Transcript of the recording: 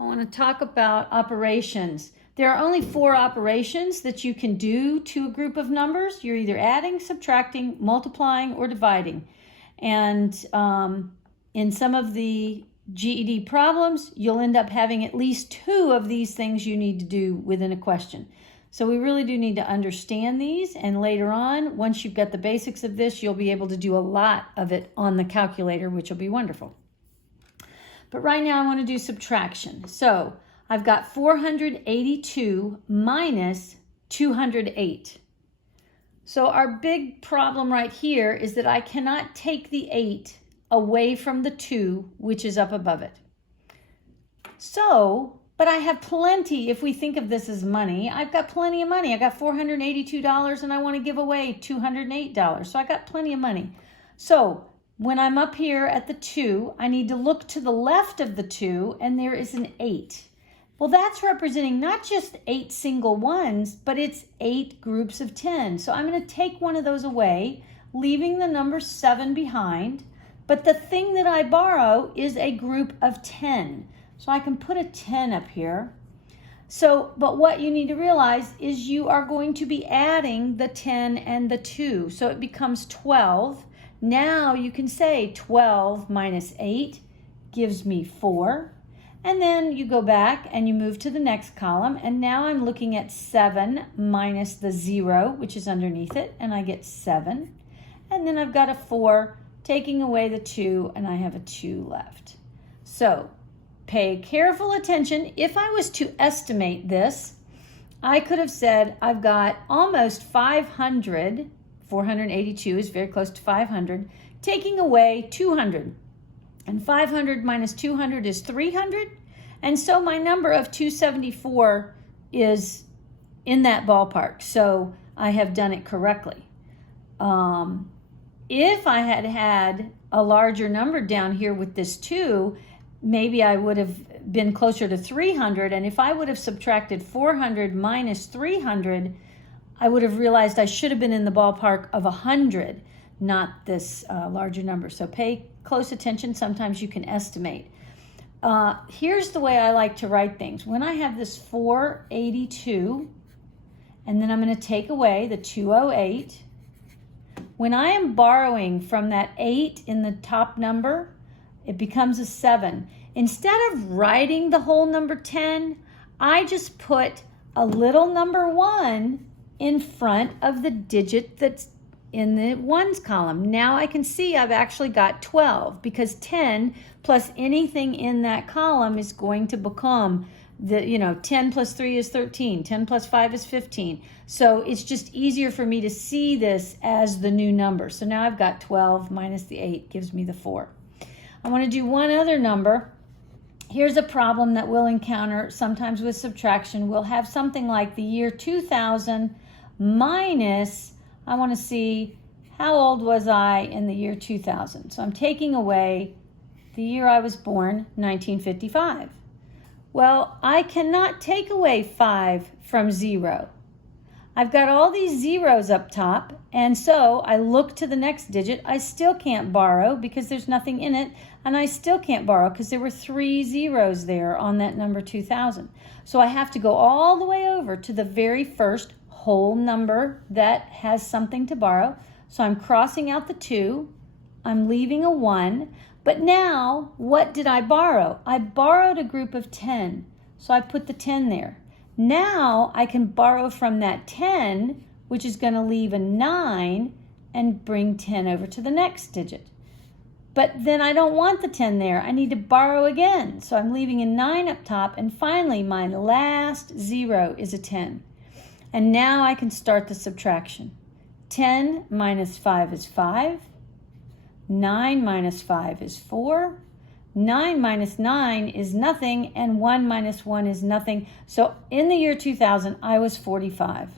I want to talk about operations. There are only 4 operations that you can do to a group of numbers. You're either adding, subtracting, multiplying, or dividing. And in some of the GED problems, you'll end up having at least 2 of these things you need to do within a question. So we really do need to understand these, and later on, once you've got the basics of this, you'll be able to do a lot of it on the calculator, which will be wonderful. But right now I want to do subtraction. So I've got 482 minus 208. So our big problem right here is that I cannot take the 8 away from the 2, which is up above it. So, but I have plenty, if we think of this as money, I've got plenty of money. I got $482 and I want to give away $208. So I got plenty of money. So when I'm up here at the 2, I need to look to the left of the 2, and there is an 8. Well, that's representing not just 8 single ones, but it's 8 groups of 10. So I'm going to take one of those away, leaving the number 7 behind. But the thing that I borrow is a group of 10. So I can put a 10 up here. So, but what you need to realize is you are going to be adding the 10 and the 2. So it becomes 12. Now you can say 12 minus 8 gives me 4. And then you go back and you move to the next column. And now I'm looking at 7 minus the 0, which is underneath it. And I get 7. And then I've got a 4, taking away the 2, and I have a 2 left. So pay careful attention. If I was to estimate this, I could have said I've got almost 500. 482 is very close to 500, taking away 200. And 500 minus 200 is 300. And so my number of 274 is in that ballpark. So I have done it correctly. If I had had a larger number down here with this 2, maybe I would have been closer to 300. And if I would have subtracted 400 minus 300, I would have realized I should have been in the ballpark of 100, not this larger number. So pay close attention. Sometimes you can estimate. Here's the way I like to write things. When I have this 482, and then I'm going to take away the 208, when I am borrowing from that 8 in the top number, it becomes a 7. Instead of writing the whole number 10, I just put a little number 1 in front of the digit that's in the ones column. Now I can see I've actually got 12, because 10 plus anything in that column is going to become 10 plus 3 is 13, 10 plus 5 is 15. So it's just easier for me to see this as the new number. So now I've got 12 minus the 8 gives me the 4. I want to do one other number. Here's a problem that we'll encounter sometimes with subtraction. We'll have something like the year 2000 minus, I want to see how old was I in the year 2000. So I'm taking away the year I was born, 1955. Well, I cannot take away 5 from 0. I've got all these zeros up top, and so I look to the next digit. I still can't borrow because there's nothing in it, and I still can't borrow because there were 3 zeros there on that number 2000. So I have to go all the way over to the very first whole number that has something to borrow. So I'm crossing out the 2, I'm leaving a 1, but now what did I borrow? I borrowed a group of 10, so I put the 10 there. Now I can borrow from that 10, which is going to leave a 9, and bring 10 over to the next digit. But then I don't want the 10 there. I need to borrow again. So I'm leaving a 9 up top, and finally my last 0 is a 10. And now I can start the subtraction. 10 minus 5 is 5. 9 minus 5 is 4. 9 minus 9 is nothing, and 1 minus 1 is nothing. So in the year 2000, I was 45.